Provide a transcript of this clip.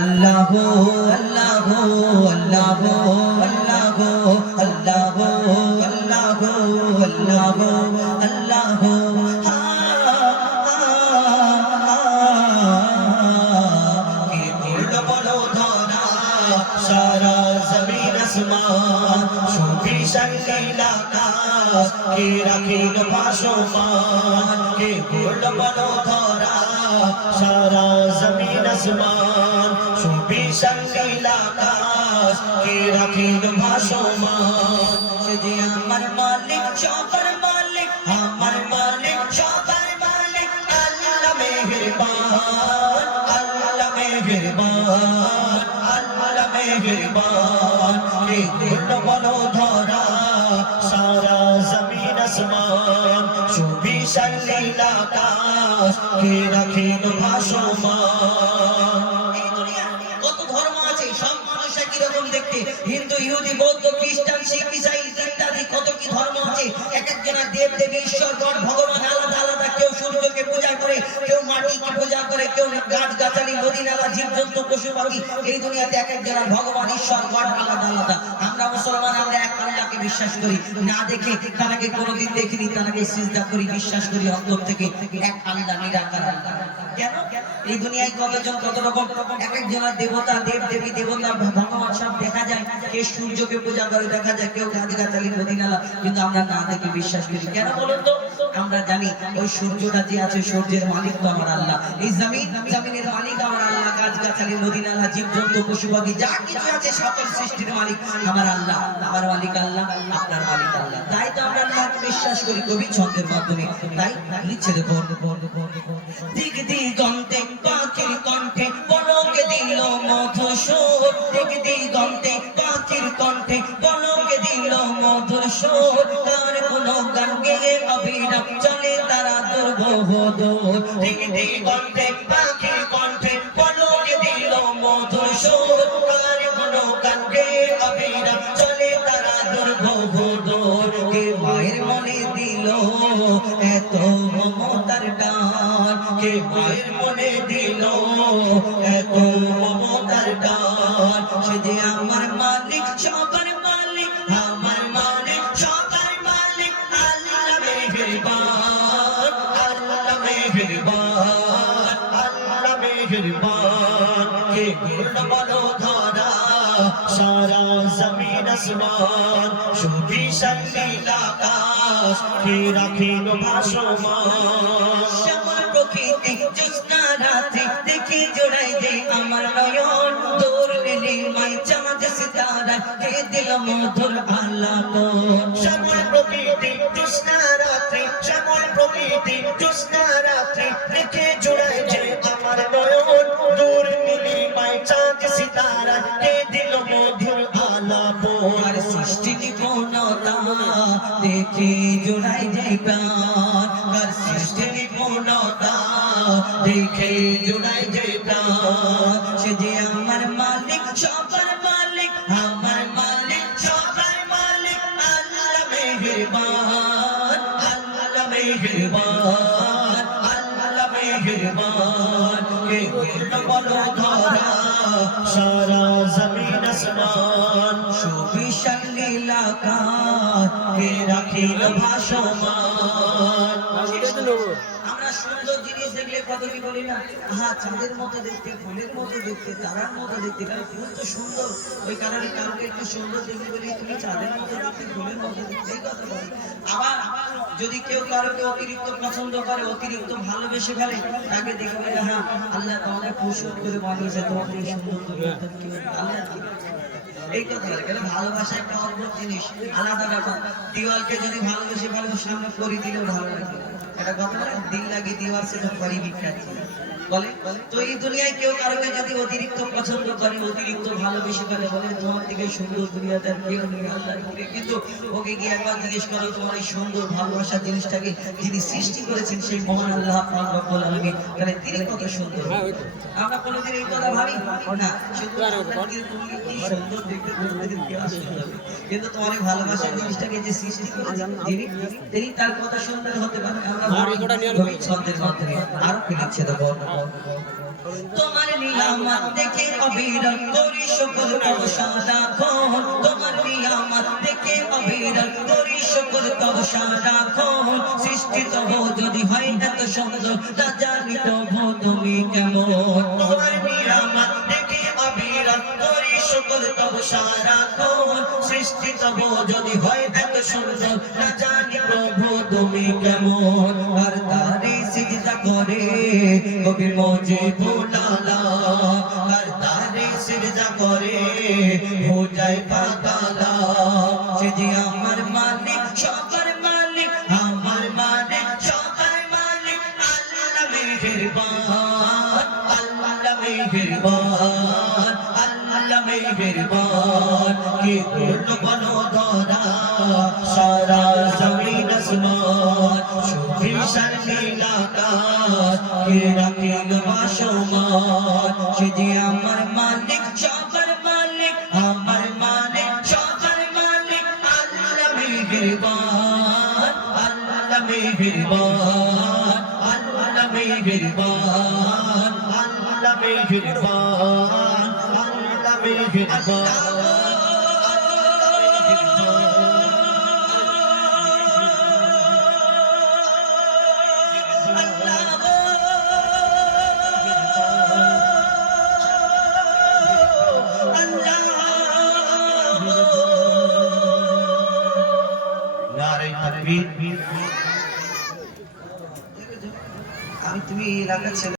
আল্লাহু আল্লাহু আল্লাহু আল্লাহু আল্লাহু আল্লাহু আল্লাহু আল্লাহু কে বলল বলো ধরা সারা জমিন আসমান সুবিশাল লীলাকাশ কে রাখিল ভাসমান কে বলল বলো ধরা সারা জমিন আসমান সুবিশাল লীলাকাশ কে রাখিল ভাসমান সে যে আমার মালিক সবার মালিক আমার মালিক সবার মালিক আল্লাহ মেহেরবান আল্লাহ মেহেরবান আল্লাহ মেহেরবান কে বলল বলো ধরা সারা জমিন আসমান সুবিশাল লীলাকাশ কে রাখিল ভাসমান। কত ধর্ম আছে, সব মানুষ একই রকম দেখতে, হিন্দু ইহুদি বৌদ্ধ খ্রিস্টান শিখ ইসাই ইত্যাদি কত কি ধর্ম আছে। এক একজনের দেব দেবী ঈশ্বর গড ভগবান আলাদা আলাদা। কেউ সূর্যকে পূজা করে, কেউ মাটিকে পূজা করে, কেউ গাছ গাছালি নদী নালা জীবজন্তু পশু পাখি। এই দুনিয়াতে এক একজনের ভগবান ঈশ্বর গড আলাদা আলাদা। আমরা মুসলমান, আমরা এক আল্লাহকে বিশ্বাস করি, না দেখে তাকে কোনোদিন দেখিনি, তাকে সিজদা করি, বিশ্বাস করি অন্তর থেকে এক আল্লাহ নিরাকার আল্লাহ। কেন এই দুনিয়ায় কতজন কত রকম এক একজনের দেবতা দেব দেবী দেবতা ভগবান সব দেখা যায়। কে সূর্যকে পূজা করে দেখা যায়, কেউ গাছ গাছালি নদী নালা, কিন্তু আমরা না দেখে বিশ্বাস করি। কেন বলুন তো? আমরা জানি ওই সূর্যটা যে আছে, সূর্যের মালিক তো আমার আল্লাহ। এই জমিনের মালিক আমার আল্লাহ। গাছ গাছালি নদী নালা জীবজন্তু পশু পাখি যা কিছু আছে সকল সৃষ্টির মালিক আমার আল্লাহ। আমার মালিক আল্লাহ, আপনার মালিক আল্লাহ। তাই তো আমরা আল্লাহকে বিশ্বাস করি কবি ছন্দের মাধ্যমে। তাই লিখছে দেখো, দিক দিগন্তে পাখির কণ্ঠে পলকে দিল মধুর সুর। দিক দিগন্তে পাখির কণ্ঠে পলকে দিল মধুর সুর। তার কোনো গান গেয়ে অবিরাম চলে তারা দুর্বহ দূর। দিক দিগন্তে পাখির কণ্ঠে পলকে দিল মধুর সুর। তার কোনো গান গেয়ে অবিরাম চলে তারা দুর্বহ দূর। কে মায়ের মনে দিল এত মমতার টান, কে মায়ের মনে দিল এত মমতার টান। সে যে আমার মালিক সবার মালিক আমার মালিক সবার মালিক আল্লাহ মেহেরবান আল্লাহ মেহেরবান আল্লাহ মেহেরবান। কে বলল বলো ধরা সারা জমিন আসমান সুবিশাল লীলাকাশ কে রাখিল ভাসমান। শ্যামল প্রকৃতি জ্যোৎস্না রাত্রি দেখে জোড়াই দে আমার নয়ন। তোর নীলিমায় চাঁদ সিতারা কে দিল মধুর আলাপন। শ্যামল প্রকৃতি জ্যোৎস্না রাত্রি শ্যামল প্রকৃতি জ্যোৎস্না রাত্রি দেখে জোড়াই দে আমার নয়ন। তোর নীলিমায় চাঁদ সিতারা কে দিল মধুর আলাপন। আর সৃষ্টি নিপুণতা দেখে জোড়াই যায় প্রাণ। আর সৃষ্টি নিপুণতা দেখে জোড়াই যায় প্রাণ। সে যে আমার মালিক সবার মালিক আমার মালিক সবার মালিক আল্লাহ মেহেরবান আল্লাহ মেহেরবান আল্লাহ মেহেরবান। কে বলল বলো ধরা সারা জমিন আসমান সুবিশাল লীলাকাশ কে রাখিল ভাসমান। আমরা সুন্দর জিনিস দেখলে কত কি বলি না, হ্যাঁ চাঁদের মতো দেখতে, ফুলের মতো দেখতে, তারার মতো দেখতে। কারণ ফুল তো সুন্দর, ওই কারণে কাউকে একটু সুন্দর দেখতে বলি তুমি চাঁদের মতো দেখতে, ফুলের মতো দেখতে, এই কথা বলি। আবার যদি কেউ কারোকে অতিরিক্ত পছন্দ করে, অতিরিক্ত ভালোবেসে ফেলে, তাকে দেখবে হ্যাঁ আল্লাহ তোমাকে খুশি করে বানিয়েছে, তোমাকে এই সুন্দর করে আল্লাহ এই কথা বলে। কেন ভালোবাসা একটা অদ্ভুত জিনিস, আলাদা ব্যাপার। দিওয়ালকে যদি ভালোবেসে ফেলে সামনে করে দিলেও ভালো লাগে। এটা কথা বলে দিল লাগি দিওয়ার সে তো পরি বিখ্যাত বলে। তো এই দুনিয়ায় কেউ কারোকে যদি অতিরিক্ত পছন্দ করে, অতিরিক্ত ভালোবেসে ফেলে, বলে তোমার থেকে সুন্দর দুনিয়াতে কেউ নেই আল্লাহর করে। কিন্তু ওকে গিয়ে একবার জিজ্ঞেস করো তোমার এই সুন্দর ভালোবাসা জিনিসটাকে যিনি সৃষ্টি করেছেন সেই মহান আল্লাহ পাক রব্বুল আলামিন, তাহলে তিনি কত সুন্দর। আমরা কোনোদিন এই কথা ভাবি না, শুধু তুমি কি সুন্দর দেখতে কিন্তু তোমার এই ভালোবাসা জিনিসটাকে যে সৃষ্টি করেছেন তিনি তার কথা সুন্দর হতে পারে। আমরা ছন্দের মাধ্যমে আরো কি লিখছে দেখো, তোমার নিয়ামত দেখে অবিরল করি শুকর তব সারাক্ষণ তোমার নিয়ামত দেখে অবিরল করি শুকর তব সারাক্ষণ সৃষ্টি তব যদি হয় এত সুন্দর তা জানি তব তুমি কেমন তোমার নিয়ামত দেখে অবিরল করি শুকর তব সারাক্ষণ সৃষ্টি তব যদি হয় এত সুন্দর তা জানি প্রভু তুমি কেমন আর তারে সিজদা করে কবি মজে ভোলালা আর তারে সিজদা করে হো যায় পাতালা সে যে আমার মালিক সবার মালিক আমার মালিক সবার মালিক আল্লাহ মেহেরবান আল্লাহ মেহেরবান আল্লাহ মেহেরবান কে করলো বলো ধরা সারা জমিন আসমান শুভি শারমিল আকাশ কে রাখেন বাসমান সে যে আমার মালিক সবার মালিক আমার মালিক সবার মালিক আল্লাহ মেহেরবান আল্লাহ মেহেরবান আল্লাহ মেহেরবান আল্লাহ মেহেরবান আল্লাহ মেহেরবান আমি তুমি এলাকার ছেলে